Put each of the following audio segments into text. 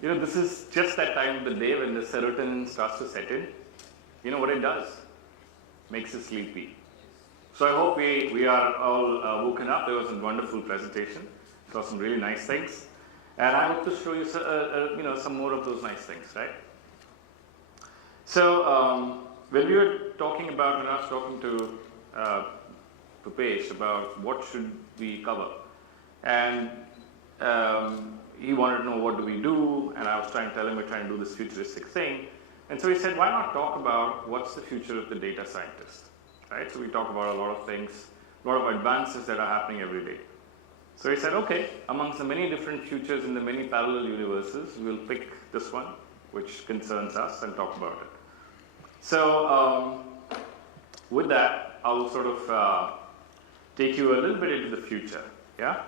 This is just that time of the day when the serotonin starts to set in. You know what it does? Makes you sleepy. So I hope we are all woken up. There was a wonderful presentation. Saw some really nice things. And I hope to show you some more of those nice things, right? So when we were talking about, when I was talking to Pupesh about what should we cover, and he wanted to know what do we do, and I was trying to tell him we're trying to do this futuristic thing. And so he said, why not talk about what's the future of the data scientist, right? So we talk about a lot of things, a lot of advances that are happening every day. So he said, okay, amongst the many different futures in the many parallel universes, we'll pick this one, which concerns us, and talk about it. So with that, I'll sort of take you a little bit into the future, yeah?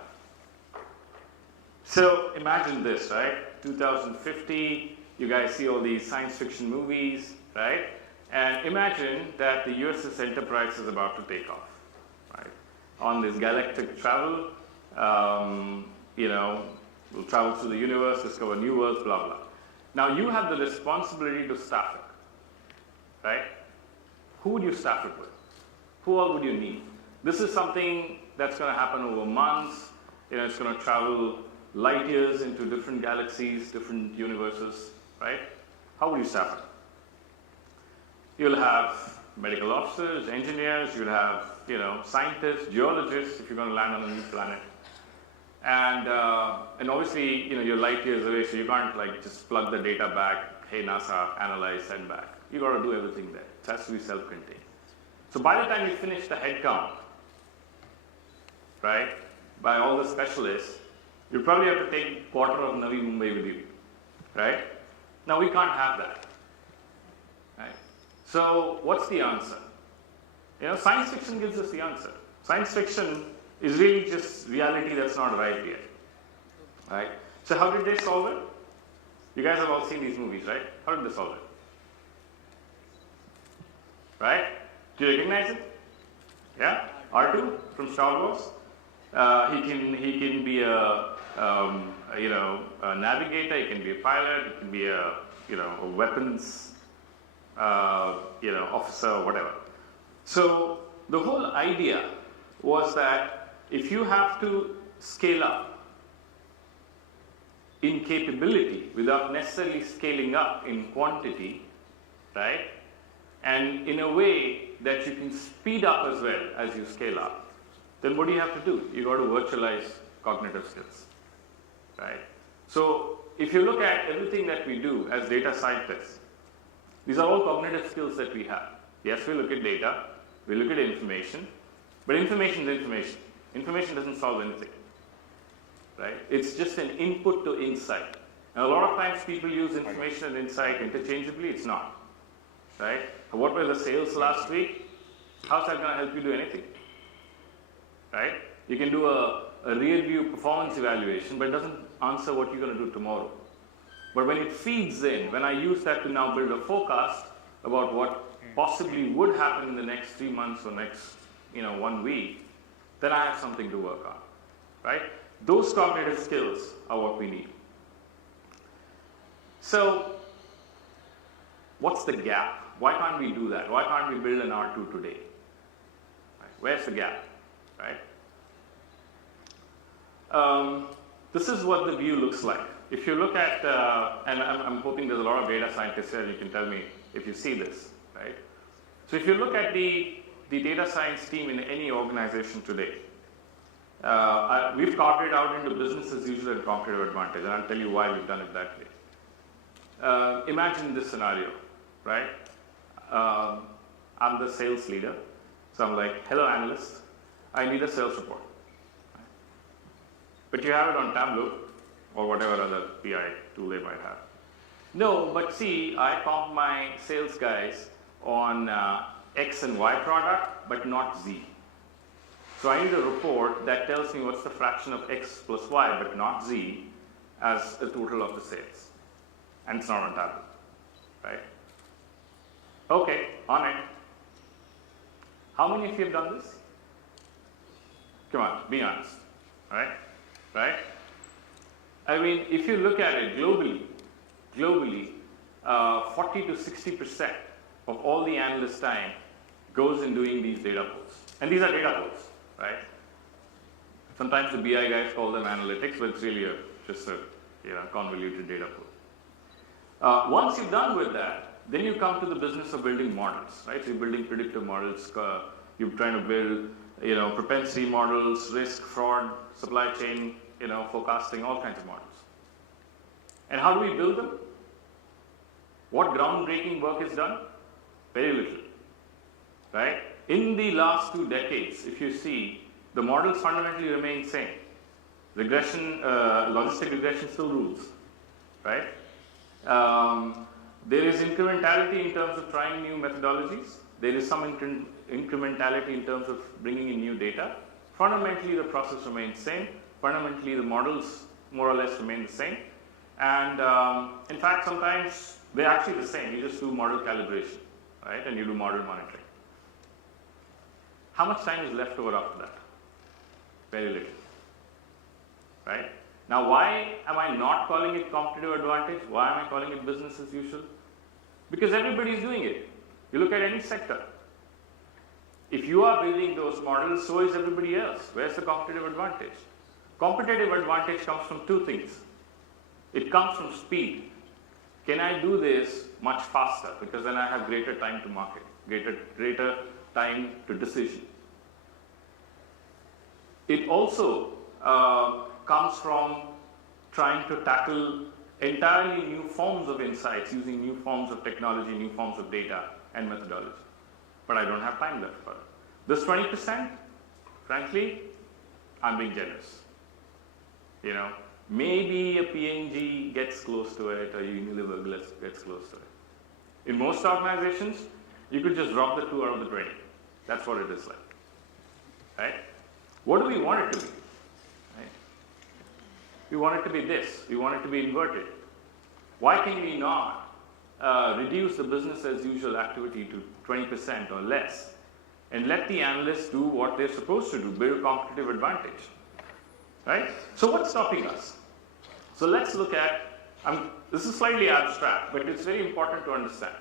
So imagine this, right? 2050, you guys see all these science fiction movies, right? And imagine that the USS Enterprise is about to take off, right? On this galactic travel, we'll travel through the universe, discover new worlds, blah, blah. Now you have the responsibility to staff it, right? Who would you staff it with? Who all would you need? This is something that's going to happen over months. It's going to travel light years into different galaxies, different universes, right? How would you staff it? You'll have medical officers, engineers, you'll have, scientists, geologists if you're going to land on a new planet. And obviously, you're light years away, so you can't just plug the data back, hey NASA, analyze, send back. You got to do everything there. It has to be self-contained. So by the time you finish the head count, right, by all the specialists, you probably have to take a quarter of Navi Mumbai with you, right? Now we can't have that, right? So what's the answer? Science fiction gives us the answer. Science fiction is really just reality that's not arrived yet, right? So how did they solve it? You guys have all seen these movies, right? How did they solve it? Right? Do you recognize it? Yeah? R2 from Star Wars. He can be a navigator. He can be a pilot. He can be a weapons officer, whatever. So the whole idea was that if you have to scale up in capability without necessarily scaling up in quantity, right? And in a way that you can speed up as well as you scale up, then what do you have to do? You got to virtualize cognitive skills, right? So if you look at everything that we do as data scientists, these are all cognitive skills that we have. Yes, we look at data, we look at information, but information is information. Information doesn't solve anything, right? It's just an input to insight. And a lot of times people use information and insight interchangeably. It's not, right? What were the sales last week? How's that going to help you do anything, right? You can do a rear view performance evaluation, but it doesn't answer what you're going to do tomorrow. But when it feeds in, when I use that to now build a forecast about what possibly would happen in the next 3 months or next 1 week, then I have something to work on, right? Those cognitive skills are what we need. So what's the gap? Why can't we do that? Why can't we build an R2 today? Right? Where's the gap, right? This is what the view looks like. If you look at, and I'm hoping there's a lot of data scientists here, you can tell me if you see this, right? So if you look at the data science team in any organization today, we've carved it out into business as usual and competitive advantage, and I'll tell you why we've done it that way. Imagine this scenario, right? I'm the sales leader, so I'm like, hello analyst, I need a sales report. But you have it on Tableau, or whatever other PI tool they might have. No, but see, I comp my sales guys on X and Y product, but not Z. So I need a report that tells me what's the fraction of X plus Y, but not Z, as a total of the sales. And it's not on Tableau, right? Okay, on it. How many of you have done this? Come on, be honest, all right? Right? I mean, if you look at it globally, globally, 40 to 60% of all the analyst time goes in doing these data pulls. And these are data pulls, right? Sometimes the BI guys call them analytics, but it's really just a convoluted data pull. Once you're done with that, then you come to the business of building models, right? So you're building predictive models, you're trying to build, propensity models, risk, fraud, supply chain, forecasting, all kinds of models. And how do we build them? What groundbreaking work is done? Very little, right? In the last 2 decades, if you see, the models fundamentally remain same. Regression, logistic regression still rules, right? There is incrementality in terms of trying new methodologies. There is some incrementality in terms of bringing in new data. Fundamentally, the process remains same. Fundamentally, the models more or less remain the same. And in fact, sometimes they're actually the same. You just do model calibration, right? And you do model monitoring. How much time is left over after that? Very little, right? Now, why am I not calling it competitive advantage? Why am I calling it business as usual? Because everybody is doing it. You look at any sector. If you are building those models, so is everybody else. Where's the competitive advantage? Competitive advantage comes from 2 things. It comes from speed. Can I do this much faster? Because then I have greater time to market, greater time to decision. It also comes from trying to tackle entirely new forms of insights using new forms of technology, new forms of data and methodology. But I don't have time left for it. This 20%, frankly, I'm being generous. Maybe a P&G gets close to it or Unilever gets close to it. In most organizations, you could just drop the 2 out of the 20. That's what it is like, right? What do we want it to be? Right? We want it to be this. We want it to be inverted. Why can we not reduce the business as usual activity to 20% or less and let the analysts do what they're supposed to do, build competitive advantage? Right? So what's stopping us? So let's look at, this is slightly abstract, but it's very important to understand,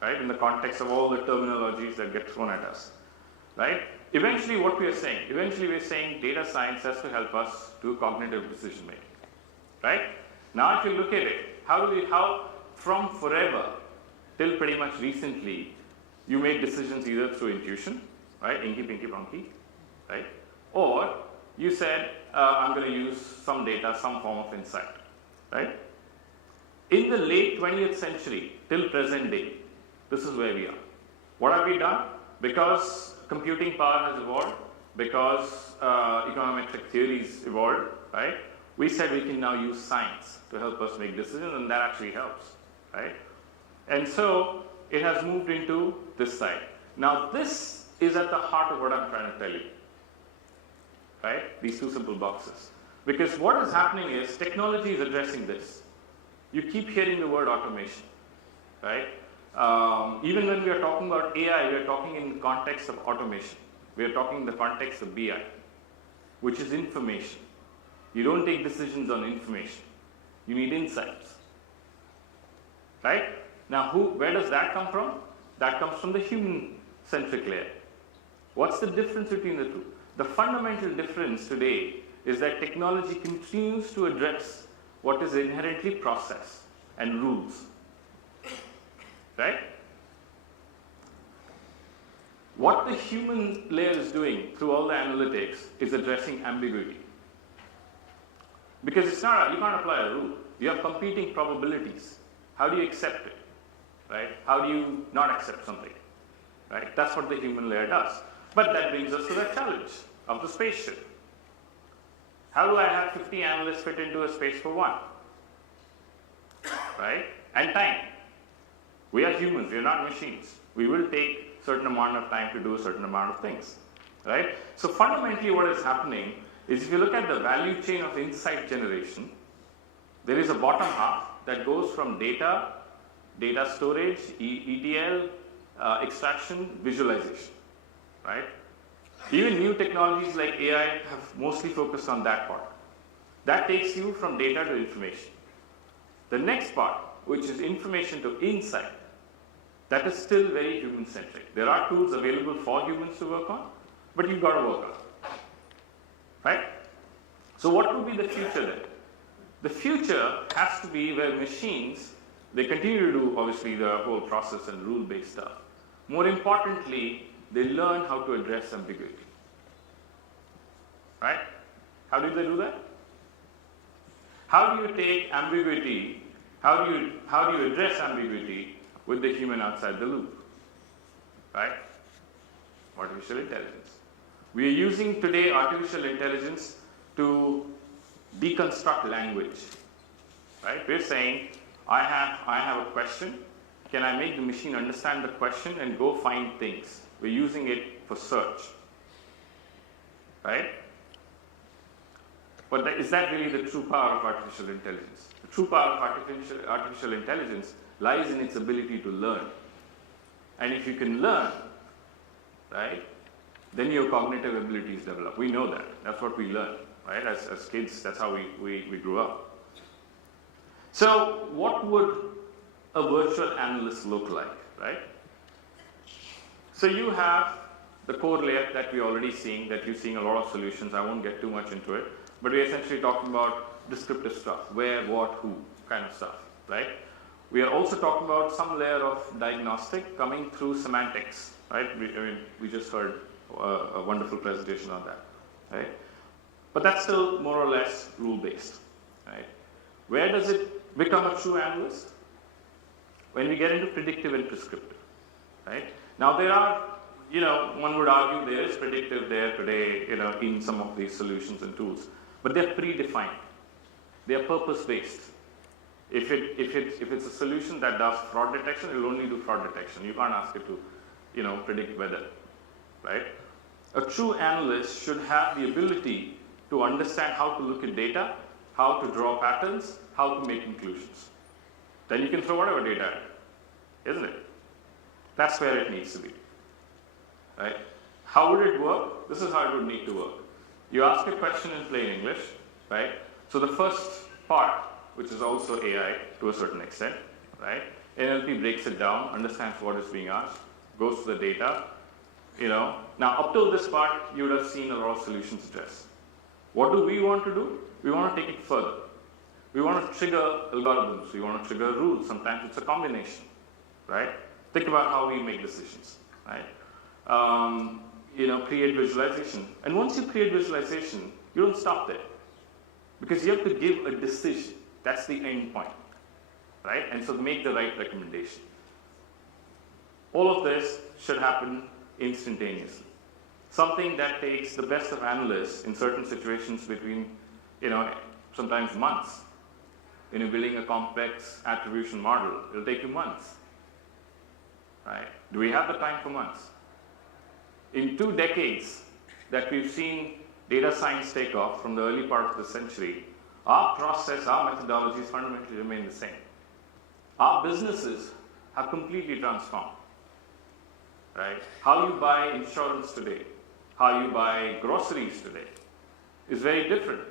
right, in the context of all the terminologies that get thrown at us, right? Eventually what we are saying, we're saying data science has to help us do cognitive decision making, right? Now if you look at it, how from forever till pretty much recently, you made decisions either through intuition, right, inky, pinky, punky, right, or you said, I'm going to use some data, some form of insight, right? In the late 20th century till present day, this is where we are. What have we done? Because computing power has evolved, because econometric theories evolved, right? We said we can now use science to help us make decisions, and that actually helps, right? And so it has moved into this side. Now this is at the heart of what I'm trying to tell you. Right? These 2 simple boxes. Because what is happening is technology is addressing this. You keep hearing the word automation, right? Even when we are talking about AI, we are talking in the context of automation. We are talking in the context of BI, which is information. You don't take decisions on information. You need insights, right? Now, where does that come from? That comes from the human-centric layer. What's the difference between the 2? The fundamental difference today is that technology continues to address what is inherently process and rules, right? What the human layer is doing through all the analytics is addressing ambiguity. Because it's not, you can't apply a rule. You have competing probabilities. How do you accept it, right? How do you not accept something, right? That's what the human layer does. But that brings us to the challenge of the spaceship. How do I have 50 analysts fit into a space for 1? Right? And time. We are humans, we are not machines. We will take a certain amount of time to do a certain amount of things. Right? So fundamentally what is happening is if you look at the value chain of insight generation, there is a bottom half that goes from data storage, ETL, extraction, visualization. Right? Even new technologies like AI have mostly focused on that part. That takes you from data to information. The next part which is information to insight, that is still very human-centric. There are tools available for humans to work on, but you've got to work on it. Right? So what would be the future then? The future has to be where machines, they continue to do obviously the whole process and rule-based stuff. More importantly, they learn how to address ambiguity. Right? How do they do that? How do you take ambiguity, how do you address ambiguity with the human outside the loop? Right? Artificial intelligence. We are using today artificial intelligence to deconstruct language. Right? We're saying, I have a question. Can I make the machine understand the question and go find things? We're using it for search. Right? But is that really the true power of artificial intelligence? The true power of artificial intelligence lies in its ability to learn. And if you can learn, right, then your cognitive abilities develop. We know that. That's what we learn, right? As kids, that's how we grew up. So what would a virtual analyst look like, right? So you have the core layer that we're already seeing, that you're seeing a lot of solutions. I won't get too much into it. But we're essentially talking about descriptive stuff, where, what, who, kind of stuff, right? We are also talking about some layer of diagnostic coming through semantics, right? We just heard a wonderful presentation on that, right? But that's still more or less rule-based, right? Where does it become a true analyst? When we get into predictive and prescriptive, right? Now there are, one would argue there is predictive there today, in some of these solutions and tools. But they're predefined. They're purpose-based. If it's a solution that does fraud detection, it will only do fraud detection. You can't ask it to, predict weather, right? A true analyst should have the ability to understand how to look at data, how to draw patterns, how to make conclusions. Then you can throw whatever data at it, isn't it? That's where it needs to be, right? How would it work? This is how it would need to work. You ask a question in plain English, right? So the first part, which is also AI to a certain extent, right? NLP breaks it down, understands what is being asked, goes to the data, Now up till this part, you would have seen a lot of solutions addressed. What do we want to do? We want to take it further. We want to trigger algorithms. We want to trigger rules. Sometimes it's a combination, right? Think about how we make decisions, right? Create visualization. And once you create visualization, you don't stop there. Because you have to give a decision. That's the end point, right? And so make the right recommendation. All of this should happen instantaneously. Something that takes the best of analysts in certain situations between, sometimes months. Building a complex attribution model, it'll take you months, right? Do we have the time for months? In 2 decades that we've seen data science take off from the early part of the century, our process, our methodologies fundamentally remain the same. Our businesses have completely transformed, right? How you buy insurance today, how you buy groceries today is very different.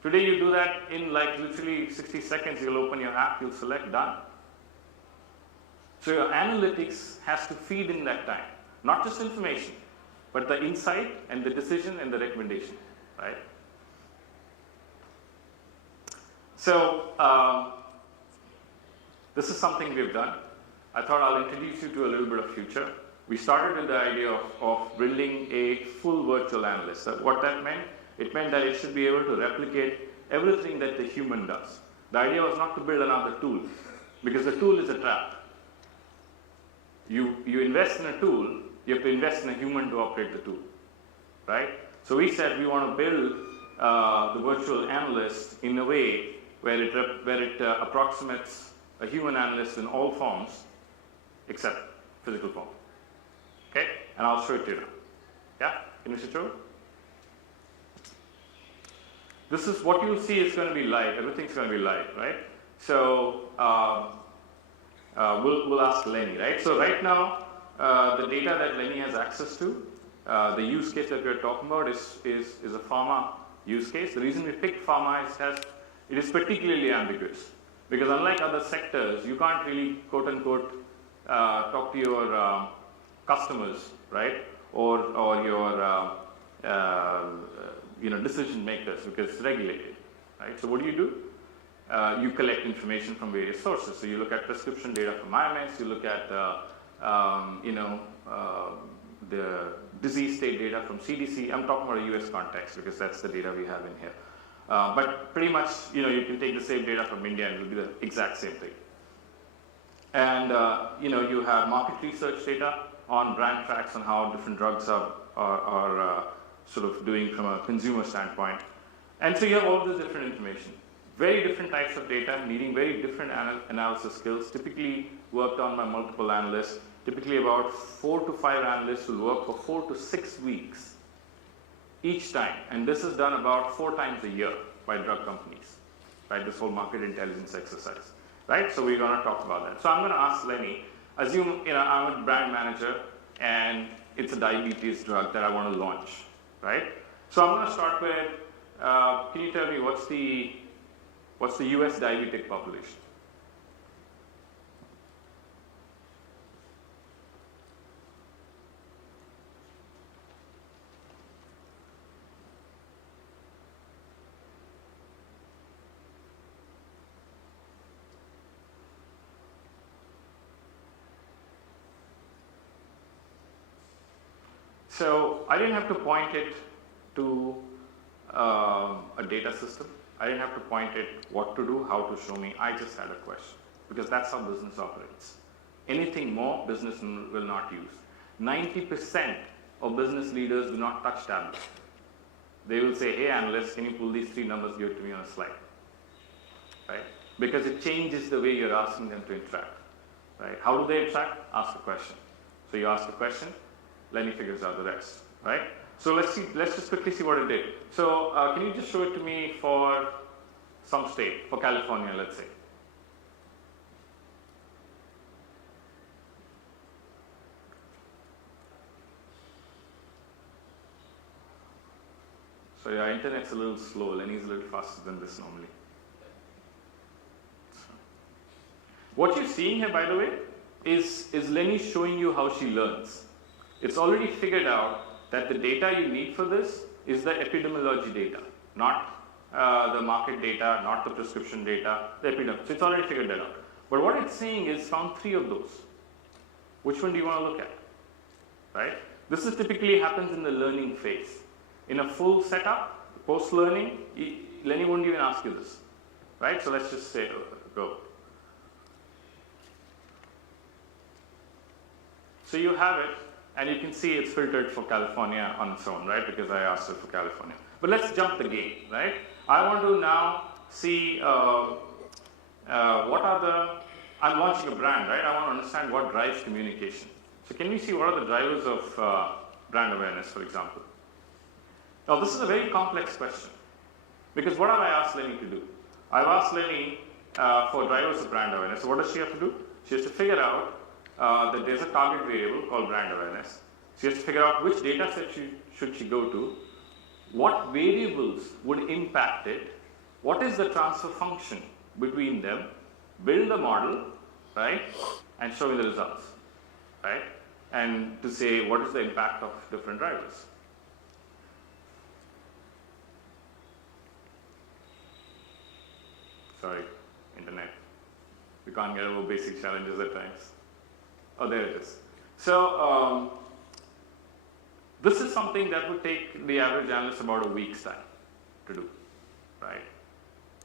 Today you do that in literally 60 seconds, you'll open your app, you'll select done. So your analytics has to feed in that time. Not just information, but the insight and the decision and the recommendation, right? So this is something we've done. I thought I'll introduce you to a little bit of future. We started with the idea of building a full virtual analyst. So what that meant? It meant that it should be able to replicate everything that the human does. The idea was not to build another tool, because the tool is a trap. You invest in a tool, you have to invest in a human to operate the tool, right? So we said we want to build the virtual analyst in a way where it approximates a human analyst in all forms except physical form. Okay? And I'll show it to you now. Yeah? Can you switch over? This is what you'll see is going to be live. Everything's going to be live, right? So we'll ask Leni, right? So right now, the data that Leni has access to, the use case that we're talking about is a pharma use case. The reason we picked pharma is that it is particularly ambiguous. Because unlike other sectors, you can't really, quote unquote, talk to your customers, right? Or your decision makers, because it's regulated, right? So what do? You collect information from various sources. So you look at prescription data from IMS, you look at the disease state data from CDC. I'm talking about a US context because that's the data we have in here. But pretty much, you can take the same data from India and it will be the exact same thing. And you have market research data on brand tracks and how different drugs are sort of doing from a consumer standpoint. And so you have all this different information. Very different types of data needing very different analysis skills, typically worked on by multiple analysts. Typically about 4 to 5 analysts will work for 4 to 6 weeks each time. And this is done about 4 times a year by drug companies, right? This whole market intelligence exercise, right? So we're going to talk about that. So I'm going to ask Leni, assume I'm a brand manager and it's a diabetes drug that I want to launch, right? So I'm going to start with, can you tell me what's the US diabetic population? So I didn't have to point it to a data system. I didn't have to point it what to do, how to show me. I just had a question because that's how business operates. Anything more, business will not use. 90% of business leaders do not touch tablets. They will say, hey, analyst, can you pull these 3 numbers, give it to me on a slide, right? Because it changes the way you're asking them to interact, right? How do they interact? Ask a question. So you ask a question, Leni figures out the rest, right? So let's just quickly see what it did. So can you just show it to me for some state, for California, let's say. So your internet's a little slow. Leni's a little faster than this normally. So. What you're seeing here, by the way, is Leni showing you how she learns. It's already figured out that the data you need for this is the epidemiology data, not the market data, not the prescription data, the epidemiology. So it's already figured that out. But what it's saying is found 3 of those. Which one do you want to look at, right? This is typically happens in the learning phase. In a full setup, post-learning, Leni won't even ask you this, right? So let's just say, go. So you have it. And you can see it's filtered for California on its own, right? Because I asked it for California. But let's jump the game, right? I want to now see I'm launching a brand, right? I want to understand what drives communication. So can we see what are the drivers of brand awareness, for example? Now, this is a very complex question. Because what have I asked Leni to do? I've asked Leni for drivers of brand awareness. So what does she have to do? She has to figure out that there's a target variable called brand awareness. She has to figure out which data set should she go to, what variables would impact it, what is the transfer function between them, build a model, right, and show me the results, right, and to say what is the impact of different drivers. Sorry, internet. We can't get over basic challenges at times. Oh, there it is. So this is something that would take the average analyst about a week's time to do, right?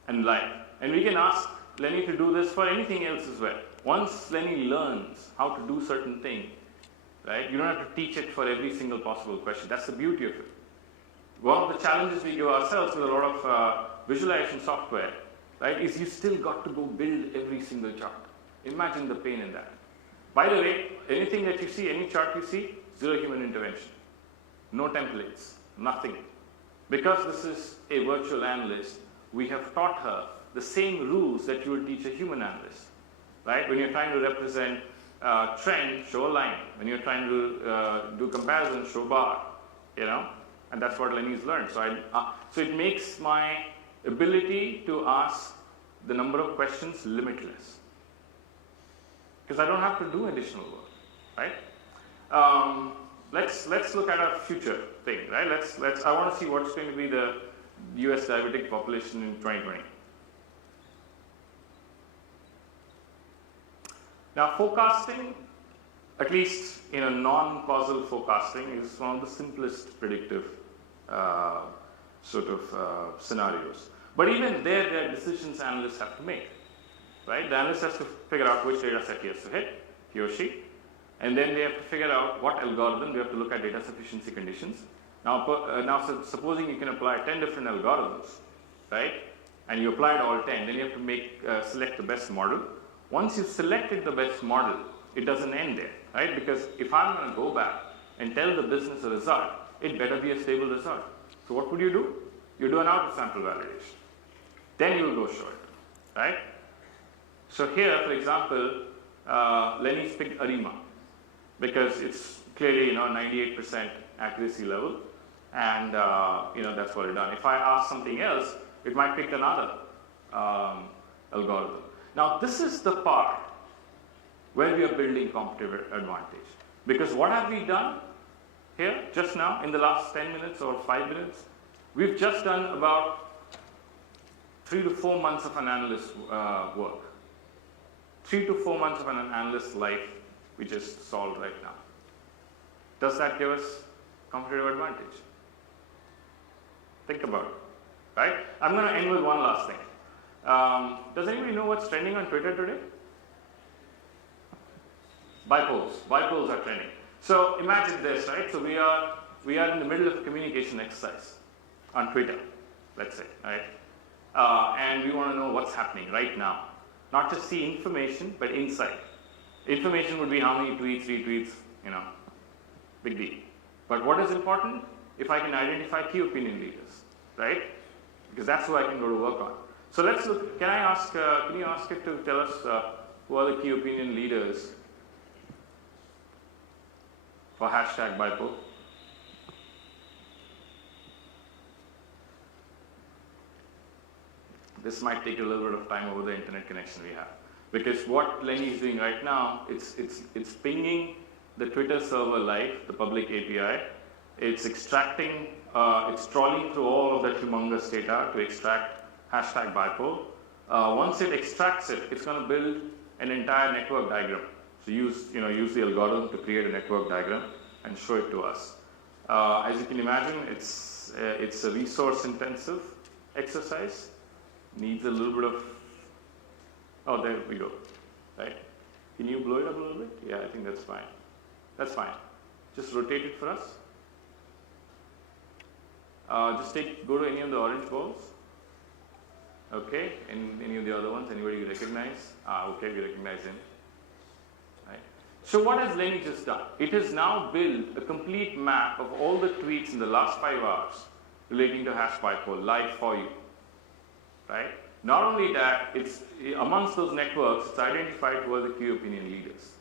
And live. And we can ask Leni to do this for anything else as well. Once Leni learns how to do certain thing, right, you don't have to teach it for every single possible question. That's the beauty of it. One of the challenges we give ourselves with a lot of visualization software, right, is you still got to go build every single chart. Imagine the pain in that. By the way, anything that you see, any chart you see, 0 human intervention. No templates, nothing. Because this is a virtual analyst, we have taught her the same rules that you would teach a human analyst, right? When you're trying to represent trend, show a line. When you're trying to do comparison, show bar, and that's what Leni's learned. So it makes my ability to ask the number of questions limitless. Because I don't have to do additional work, right? Let's look at a future thing, right? I want to see what's going to be the US diabetic population in 2020. Now, forecasting, at least non-causal forecasting, is one of the simplest predictive scenarios. But even there are decisions analysts have to make, right? The analyst has to figure out which data set he has to hit, he or she, and then they have to figure out what algorithm. We have to look at data sufficiency conditions. Now, supposing you can apply 10 different algorithms, right? And you applied all 10, then you have to select the best model. Once you've selected the best model, it doesn't end there, right? Because if I'm going to go back and tell the business a result, it better be a stable result. So what would you do? You do an out-of-sample validation. Then you'll go short, right? So here, for example, Leni's picked ARIMA because it's clearly 98% accuracy level, and that's what it's done. If I ask something else, it might pick another algorithm. Now, this is the part where we are building competitive advantage. Because what have we done here just now in the last 10 minutes or 5 minutes? We've just done about 3 to 4 months of an analyst work. 3 to 4 months of an analyst's life we just solved right now. Does that give us competitive advantage? Think about it, right? I'm going to end with one last thing. Does anybody know what's trending on Twitter today? Bipoles. Bipoles are trending. So imagine this, right? So we are in the middle of a communication exercise on Twitter, let's say, right? And we want to know what's happening right now. Not just see information, but insight. Information would be how many tweets, retweets, big deal. But what is important? If I can identify key opinion leaders, right? Because that's who I can go to work on. So let's look. Can you ask it to tell us who are the key opinion leaders for #Bipole? This might take a little bit of time over the internet connection we have. Because what Leni is doing right now, it's pinging the Twitter server live, the public API. It's extracting, it's trawling through all of that humongous data to extract #Bipole. Once it extracts it, it's going to build an entire network diagram. So use the algorithm to create a network diagram and show it to us. As you can imagine, it's a resource-intensive exercise. Needs a little bit of. Oh, there we go. Right? Can you blow it up a little bit? Yeah, I think that's fine. That's fine. Just rotate it for us. Just go to any of the orange balls. Okay, and any of the other ones, anybody you recognize? Okay, we recognize him. Right. So what has Leni just done? It has now built a complete map of all the tweets in the last 5 hours relating to #Bipole live for you. Right? Not only that, it's amongst those networks, it's identified who are the key opinion leaders.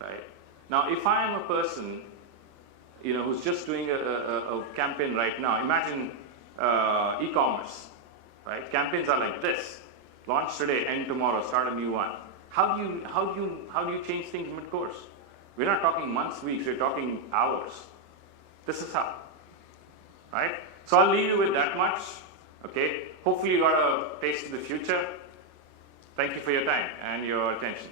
Right? Now, if I am a person, who's just doing a campaign right now, imagine e-commerce. Right? Campaigns are like this: launch today, end tomorrow, start a new one. How do you change things mid-course? We're not talking months, weeks. We're talking hours. This is how. Right? So I'll leave you with that much. Okay. Hopefully you got a taste of the future. Thank you for your time and your attention.